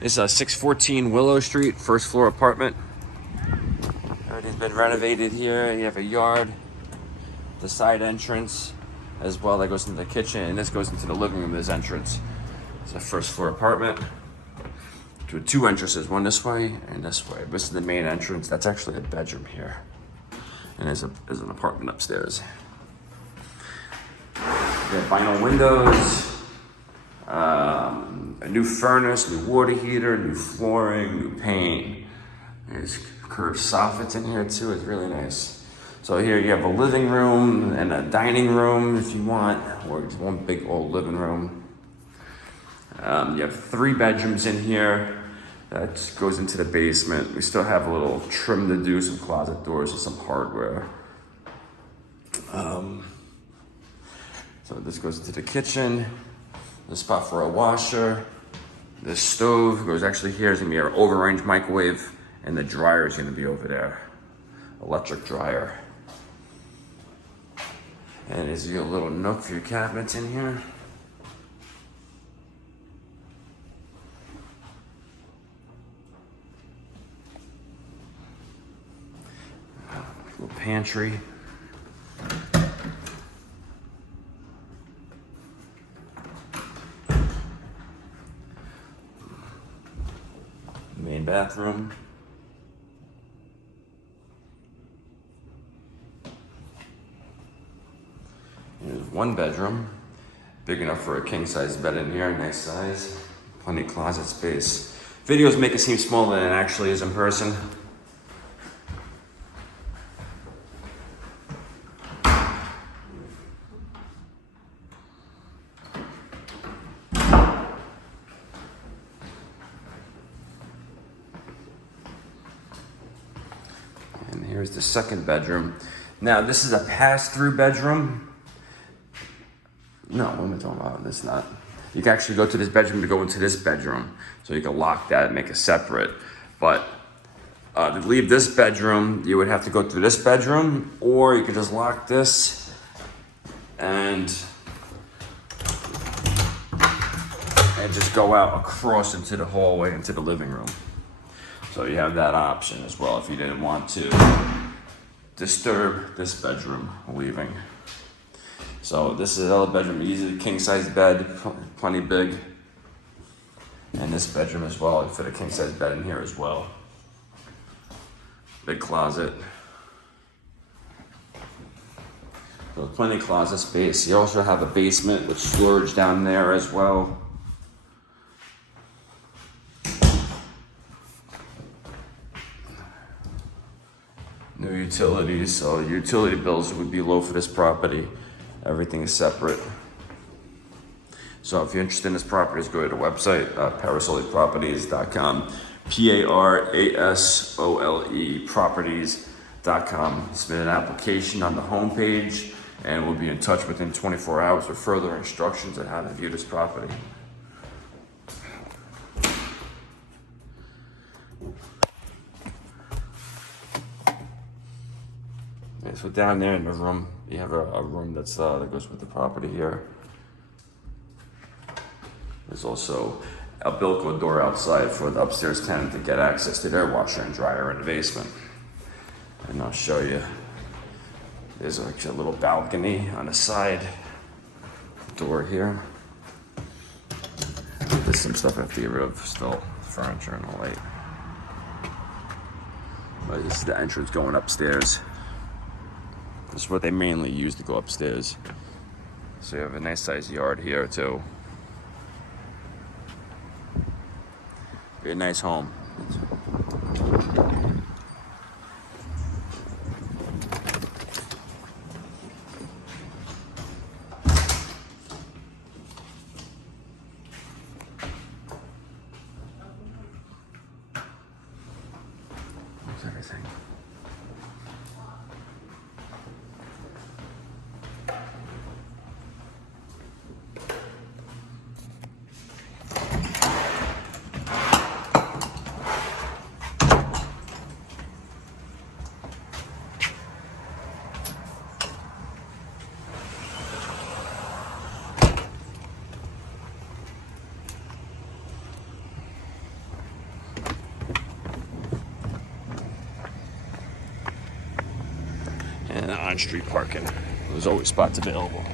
This is 614 Willow Street, first floor apartment. Everything's been renovated here. You have a yard, the side entrance as well that goes into the kitchen, and this goes into the living room, this entrance. It's a first floor apartment with two entrances, one this way and this way. This is the main entrance. That's actually a bedroom here. And there's an apartment upstairs. You have vinyl windows, a new furnace, new water heater, new flooring, new paint. There's curved soffits in here too. It's really nice. So here you have a living room and a dining room if you want, or just one big old living room. You have 3 bedrooms in here. That just goes into the basement. We still have a little trim to do, some closet doors and some hardware. So this goes into the kitchen. The spot for a washer. The stove goes actually here. It's gonna be our overrange microwave, and the dryer is gonna be over there. Electric dryer. And there's your little nook for your cabinets in here. Little pantry. Main bathroom. Here's 1 bedroom. Big enough for a king size bed in here, nice size. Plenty of closet space. Videos make it seem smaller than it actually is in person. And here's the 2nd bedroom. Now this is a pass-through bedroom. No, what am I talking about? This not. You can actually go to this bedroom to go into this bedroom. So you can lock that and make it separate. But to leave this bedroom, you would have to go through this bedroom, or you could just lock this and just go out across into the hallway, into the living room. So you have that option as well if you didn't want to disturb this bedroom leaving. So this is another bedroom, easy king size bed, plenty big. And this bedroom as well, you fit a king size bed in here as well. Big closet. So plenty of closet space. You also have a basement with storage down there as well. New utilities, so utility bills would be low for this property. Everything is separate. So if you're interested in this property, just go to the website, parasoleproperties.com. Parasole properties.com. Submit an application on the homepage, and we'll be in touch within 24 hours for further instructions on how to view this property. Okay, so down there in the room, you have a room that's that goes with the property here. There's also a Bilco door outside for the upstairs tenant to get access to their washer and dryer in the basement. And I'll show you. There's actually a little balcony on the side door here. There's some stuff I have to get rid of still, furniture and the light. But this is the entrance going upstairs. This is what they mainly use to go upstairs. So you have a nice sized yard here too. Be a nice home. That's everything. on-street parking. There's always spots available.